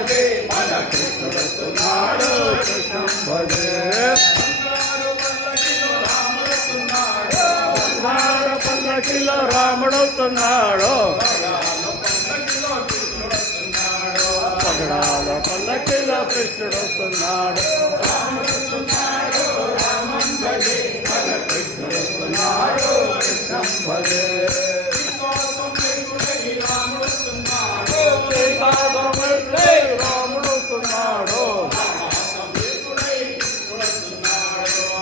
భజే మన కృష్ణుడు వస్తున్నాడు కృష్ణం భజే పల్లకిలో రాముడవుతున్నాడు పగడాల పల్లకిలో కృష్ణుడు వస్తున్నాడు రామం భజే మన కృష్ణుడు వస్తున్నాడు కృష్ణం భజే రాముడవుతున్నాడు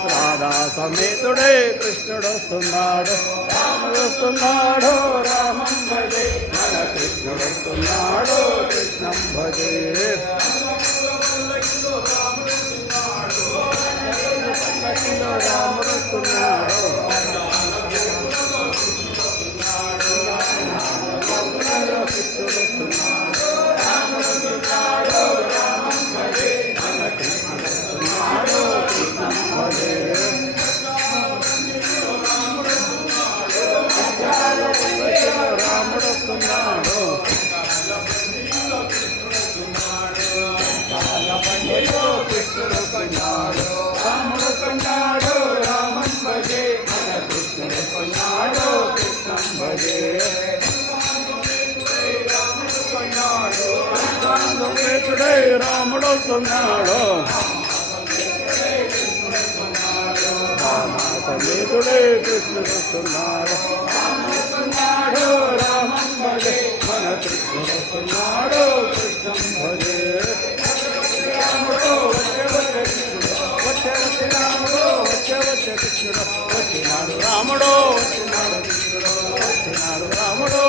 రాధా సమేతుడే కృష్ణుడు వస్తున్నాడు రాముడు వస్తున్నాడు రామం భజే మన కృష్ణుడు వస్తున్నాడు కృష్ణం భజే రాముడు వస్తున్నాడు రాముడు వస్తున్నాడు సమేతుడే కృష్ణుడు వస్తున్నాడు రామం భజే మన కృష్ణుడు వస్తున్నాడు కృష్ణం భజే రాముడు వచ్చే రాముడు వచ్చే కృష్ణుడు వచ్చినాడు రాముడు వచ్చినాడు కృష్ణుడు వచ్చినాడు రాముడు